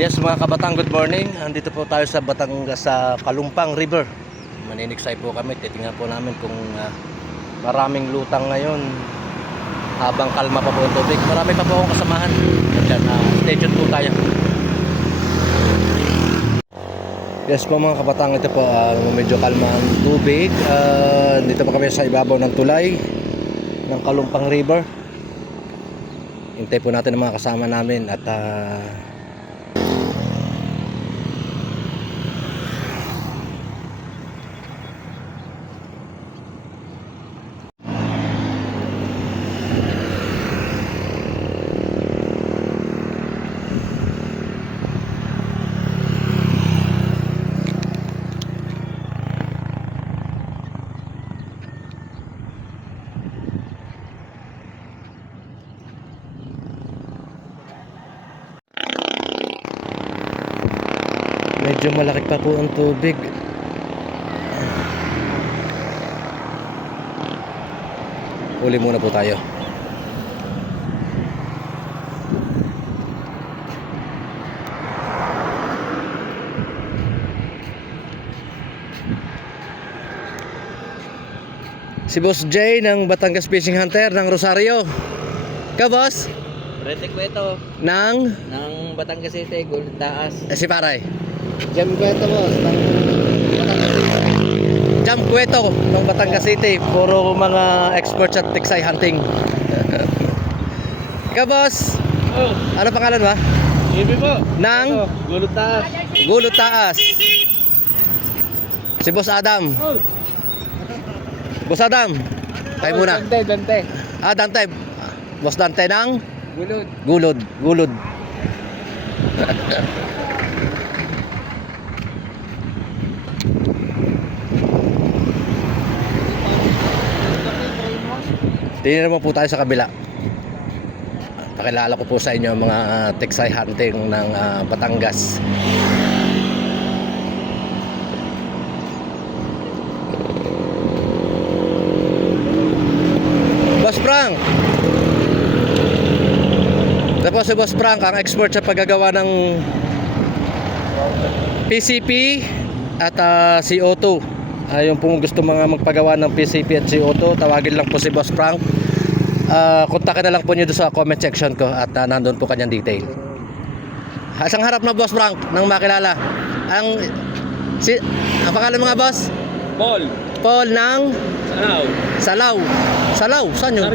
Yes mga kabatang, good morning. Andito po tayo sa Batangas sa Kalumpang River. Maniniksay po kami. Titingnan po namin kung maraming lutang ngayon habang kalma pa po ang tubig. Marami pa po akong kasamahan. Diyan, stay tuned po tayo. Yes po mga kabatang, ito po medyo kalma ang tubig. Dito po kami sa ibabaw ng tulay ng Kalumpang River. Hintay po natin ang mga kasama namin at medyo malaki pa po ang tubig. Uli muna po tayo. Si Boss Jay ng Batangas Fishing Hunter ng Rosario. Ka boss? Rete ko ito Ng Batangas City, Gulod Taas. si Paray. Jam ko ito boss, ng Batangas City. Jump Cueto ng Batangas City. Puro mga experts at tiksay hunting. Ka boss? Oh, Ano pangalan ba? Ibi po. Ng Gulod Taas. Gulod Taas. Si Boss Adam. Oh, Boss Adam. Tayo muna. Dante. Dante. Boss Dante ng Gulod. Gulod. Tingnan naman po tayo sa kabila. Pakilala ko po sa inyo ang mga tiksay hunting ng Batangas. Boss Frank. Tapos si Boss Frank ang expert sa paggagawa ng PCP at CO2. Yung pong gusto mga magpagawa ng PCP at CO2, tawagin lang po si Boss Frank. Kontakin na lang po nyo doon sa comment section ko at nandun po kanyang detail. Isang harap na Boss Frank nang makilala. Ang pangalan mga boss? Paul ng Salaw. Saan yun?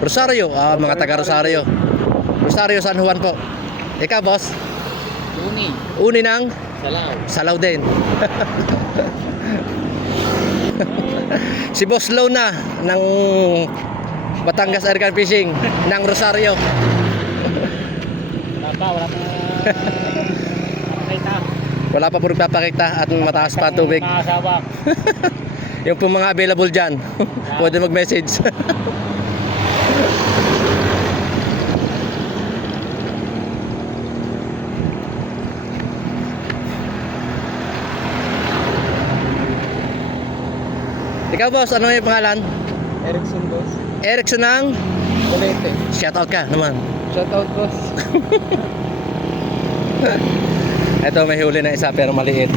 Rosario. Mga taga Rosario. Rosario, San Juan po. Ikaw boss? Uni ng Salaw din. Si Boss Lona ng Batangas Airgun Fishing ng Rosario. Wala pa po nagpapakita at mataas pa ang tubig. Yung po mga available dyan, pwede mag-message. Ikaw boss, ano yung pangalan? Erickson boss. Erickson ng Balete. shoutout ka naman. Shoutout boss. Ito may huli na isa pero maliit.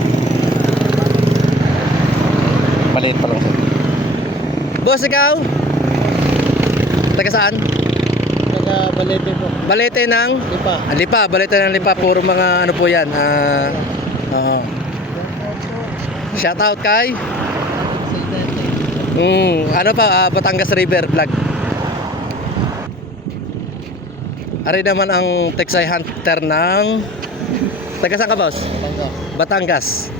Maliit pa lang siya. Boss, ikaw? Taga saan? Taga Balete po. Balete ng Lipa. Balete ng Lipa. Puro mga ano po yan. Shoutout kay ano pa, Batangas River Vlog. Ari naman ang tiksay hunter ng taga saan ka boss? Batangas.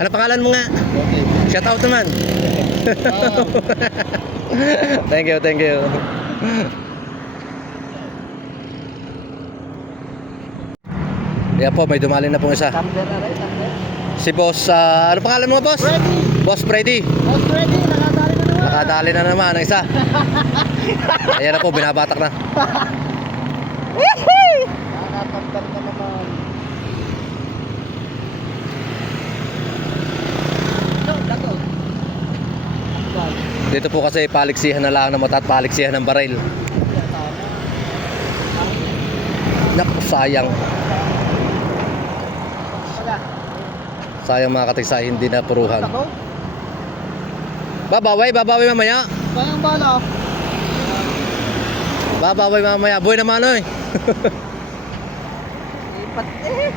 Ano pangalan mo nga? Okay. Shoutout naman. Thank you. Yan po, may dumali na pong isa. Si boss, ano pangalan mo boss? Freddy. Boss Freddy. Nakadali na naman ang isa. Ayan na po, binabatak na. Nakakapagtar na naman. Dito po kasi paliksihan na lang ng mata at paliksihan ng baril. Naku, sayang. Sayang mga katiksay, hindi na puruhan. Ako? Babawi mamaya. Sayang bala. Babawi mamaya. Buhay naman ano eh. Ipat eh.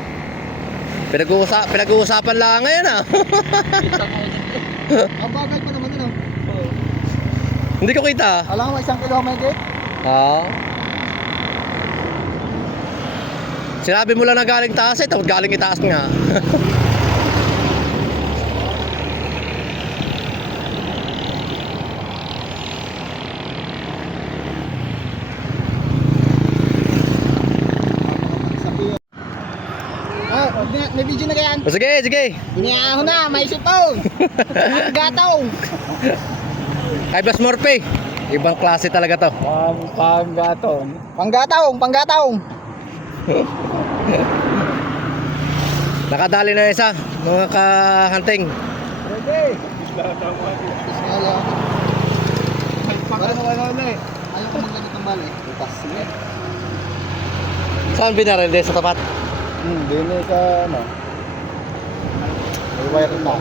Pinag-uusapan lang ngayon ah. Ang bagal pa naman yun oh. Hindi ko kita. Alam mo, 1 kilo may gate? Ha? Sinabi mo lang na galing taas eh, tapos galing itaas nga. Ah, may video na kayan. O sige, sige. Iniaho na, may sipon. Gataw. Kay Blas Morpe. Ibang klase talaga to. Panggatong. Panggatong. Nakadali na isa, mga kahunting. Ready. Pagkano na eh. Ayaw ko magganit ng bali. Bukas. Sige. Saan binaril? Sa tapat? Dini ka ano. May wire na.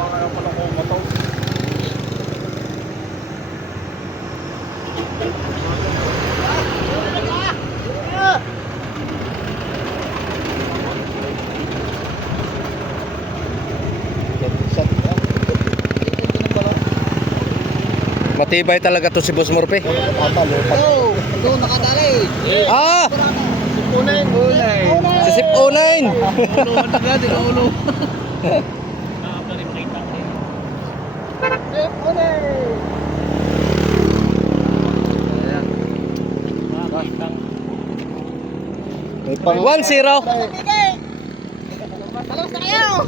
Matibay talaga to si Boss Morpe. Oh, doon nakadali. Ah! Unay. Si Sip 09! Ulo na di ka ulo. Unay. 1-0. Talos na kayo.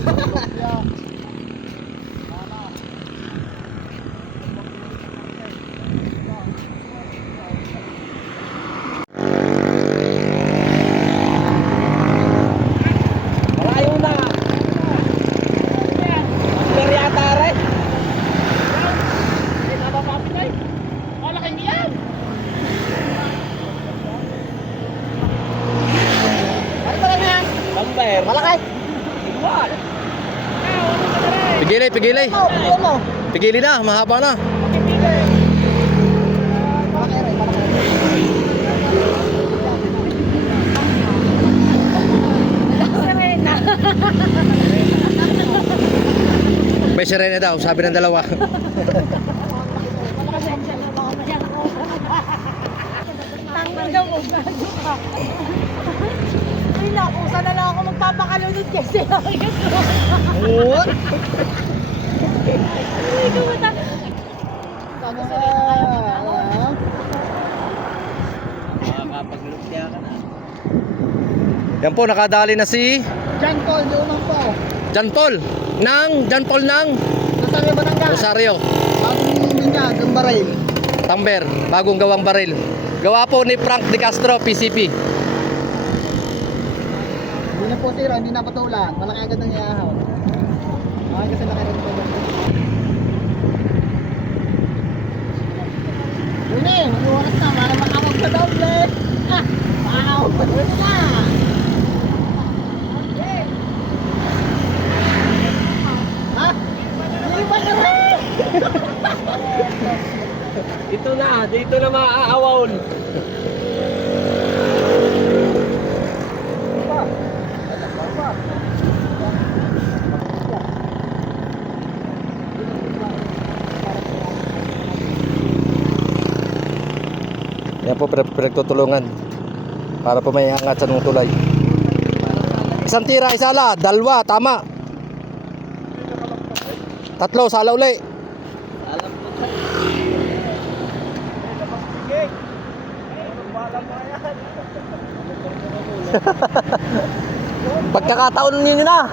Malayo na. Beryata rin. Ano pala na yan? Lamber. Malaki. Pigilay. Oh, bigyan mo. Pigilay na, mahaba na. Malaki rin, malaki rin. May sirena daw, sabi ng dalawa. Ay naku, sana lang ako magpapakalunod kasi ako yung What? Ay, kumata. Yan po, nakadali na si John Paul, di unang po. John Paul ng Nasaan ba nang Rosario. Bagong niya, ng baril. Tamber, bagong gawang baril. Gawa po ni Frank De Castro, PCP. Hindi na po sira, hindi na patulan. Malaki agad ang iahaw. Malaki kasi laki rin po. Yun eh, mag-oras na para makawag sa doble. Ah, wow, patuloy na. Ha? Hindi ba na rin? Dito na maaawon. Yan po, pinagtutulungan para po may angat sa nung tulay. Isang tira, isa la, dalawa, tama. 3, sala uli. Pagkakataon ninyo na.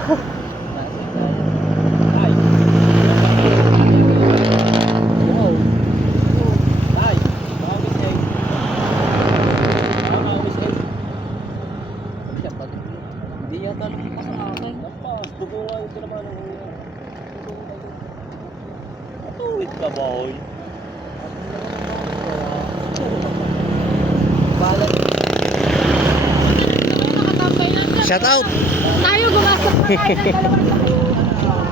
Hindi yata lumipas ang akin. Bukungan ko naman ang tuwid ka, boy. Shout out. Tayo gumastos pa tayo ng 2 taon.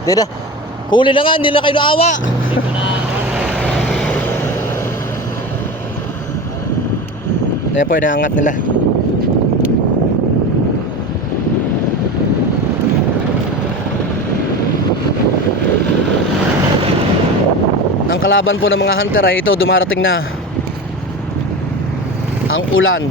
Hindi na. Huli na nga, hindi na kayo naawa. Ayan po, inaangat nila. Ang kalaban po ng mga hunter ay ito, dumarating na ang ulan.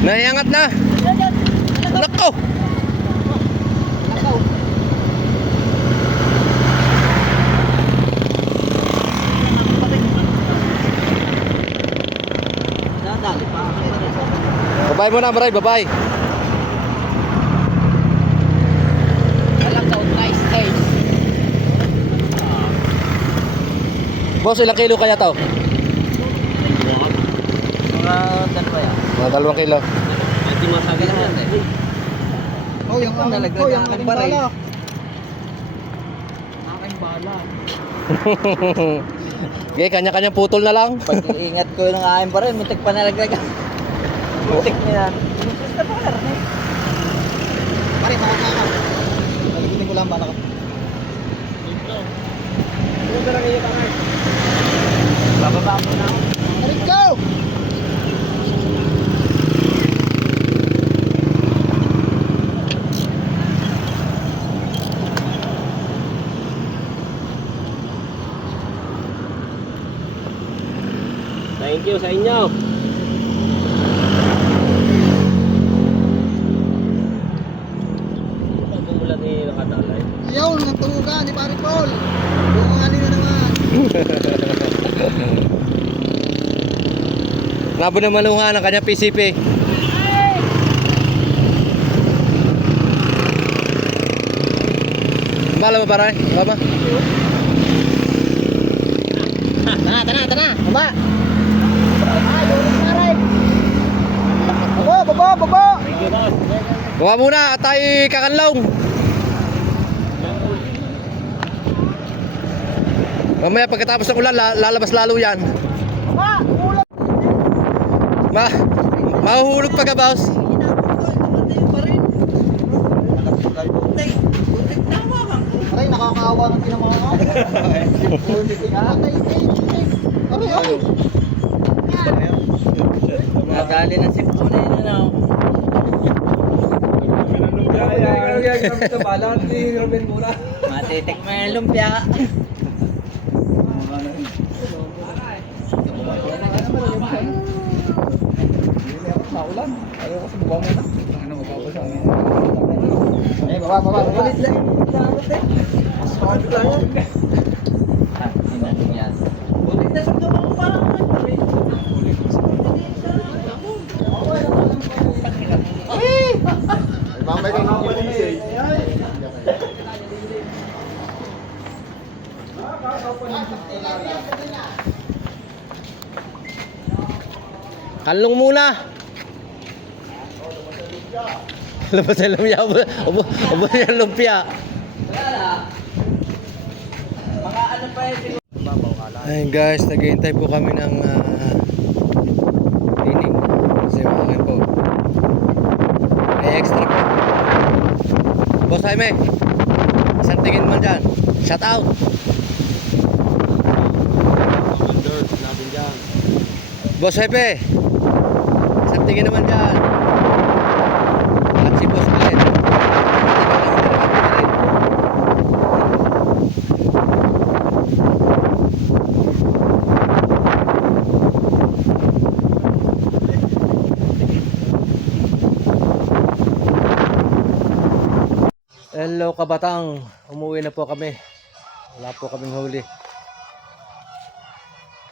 Naiangat na. Nako. Nadali pa. Babay mo na, Bray, babay. Alam daw, nice taste. Boss, ilang kilo kaya to? Mga dalawa yan. Mga 2 kilo. Hindi masabi lang yan eh. Oh, yung nalagdagan ng baray. Aking bala. Okay, kanya-kanyang putol na lang. Pag ingat ko yung aking baray, muntik pa nalagdagan. Muntik niya yan. Gusto pa ka rin eh. Pare, makakaka. Nalimutin ko lang bala ka. Bababa mo na. Let's go! Thank you sa inyo. Pag umulan eh, nakadalay. Ayaw, nagtuhugan ni Pare Paul. Yung ano na naman. Labo na malunga ng kanyang PCP. Bala mo, Paray? Baba. Tana. Baba. Ah, yung Pare. Baba. Baba muna at tayo kakanlong. Mamaya pagkatapos ng ulan, lalabas lalo yan. Baba, ulo. Mahuhulog pa ka, boss? Pare, nakakaawa ng pinamama. Nadali na si Puna yun ano. Matitik mo yung lumpia. Baba. Yan. Mamay kayo ng kilisay. Kanlong muna. Labas na lumpia. Ubus yung lumpia. Mga ano pa yun siguro. Ayun guys, naghihintay po kami ng cleaning. Kasi akin po. May extra po. Boss Jaime, isang tingin mo dyan. Shout out. Boss Jaime, isang tingin naman dyan. At si Boss Glenn. Hello kabatang, umuwi na po kami. Wala po kaming huli.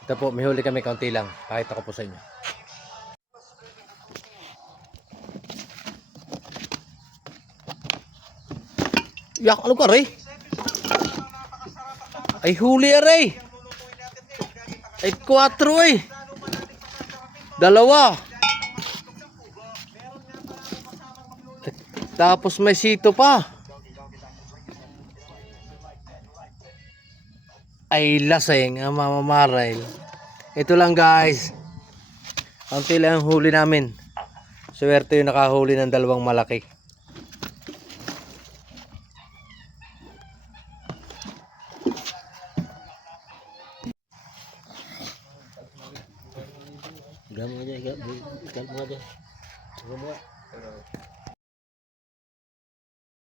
Ito po, may huli kami kaunti lang. Pakita ko po sa inyo. Yak, ano ka, Ray? Ay, huli, Ray. Ay, 4 eh. 2. Tapos may sito pa. Ay laseng ang mamamarail. Ito lang guys. Kaunti lang ang huli namin. Swerte yung nakahuli ng dalawang malaki. Gamo aja, gamo aja. Gamo aja.